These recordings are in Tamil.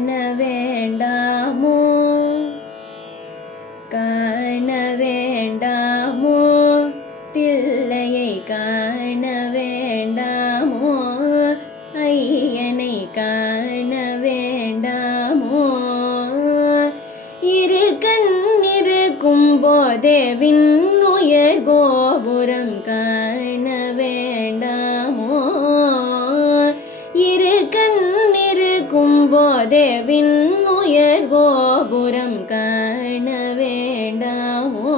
காண வேண்டாமோ காண வேண்டாமோ தில்லையை காண வேண்டாமோ ஐயனை காண வேண்டாமோ இரு கண் இருக்கும் போதே விண்ணுயர் கோபுரம் காண வேண்டாமோ இரு கண் இருக்கும் போதே விண்ணுயர் கோபுரம் காண வேண்டாமோ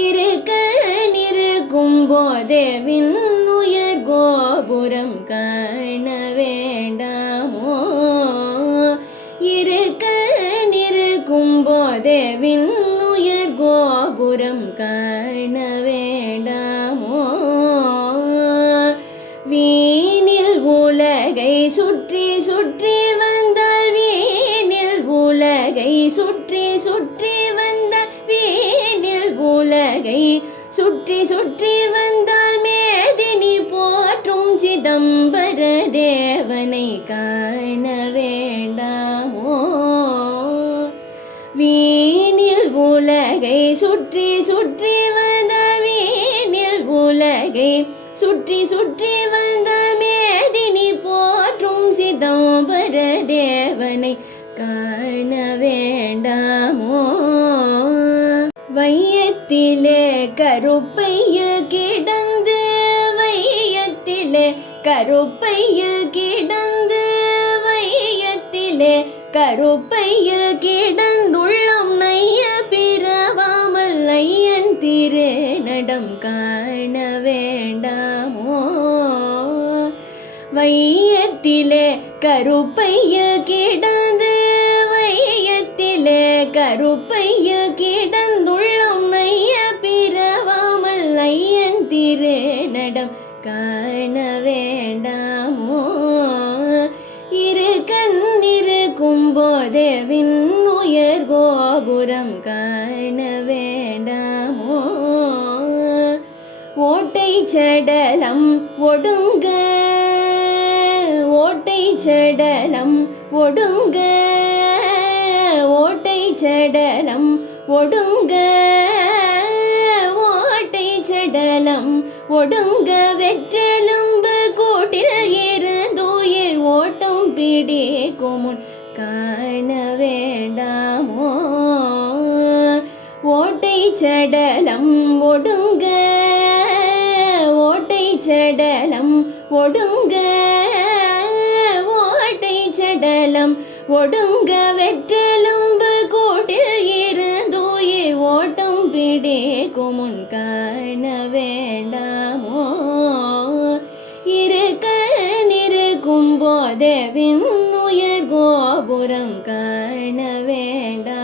இரு கண் இருக்கும் போதே விண்ணுயர் கோபுரம் காண வேண்டாமோ இரு கண் இருக்கும் போதே விண்ணுயர் கோபுரம் காண வேண்டாமோ வீணில் உலகை சுற்றி சுற்றி வந்தால் வீணில் உலகை சுற்றி சுற்றி வந்தால் வீணில் உலகை சுற்றி சுற்றி வந்தால் மேதினி போற்றும் சிதம்பர தேவனை காண வேண்டாமோ வீணில் உலகை சுற்றி சுற்றி வந்தால் வீணில் உலகை சுற்றி சுற்றி வந்தால் மேதினி போற்றும் சிதம்பர தேவனை காண வேண்டாமோ வையத்திலே கருப்பையில் கிடந்து வையத்திலே கருப்பையில் கிடந்து வையத்திலே கருப்பையில் கிடந்துள்ளம் நைய பிறவாமல் ஐயன் திரு நடம் காண வேண்டாமோ வையத்திலே கருப்பையில் கிடந்து வையத்திலே கருப்பையில் கிடந்துள்ளம் நைய பிறவாமல் ஐயன் திரு நடம் காண வேண்டாமோ இரு கண் இருக்கும் போதே விண்ணுயர் கோபுரம் காண வேண்டாமோ ஓட்டை சடலம் ஒடுங்க ஓட்டை சடலம் ஒடுங்க ஓட்டை சடலம் ஒடுங்க ஓட்டை சடலம் ஒடுங்க வெற்றெலும்பு கூட்டில் இருந்துயிர் ஓட்டம் பிடிக்கும் முன் காண வேண்டாமோ ஓட்டை சடலம் ஒடுங்க ஓட்டை சடலம் ஒடுங்க ஓட்டை சடலம் ஒடுங்க வெற்றெலும்பு கூட்டில் இருந்துயிர் ஓட்டம் பிடிக்கும் முன் காண வேண்டாமோ இரு கண் இருக்கும் போதே விண்ணுயர் கோபுரம் காண வேண்டாம்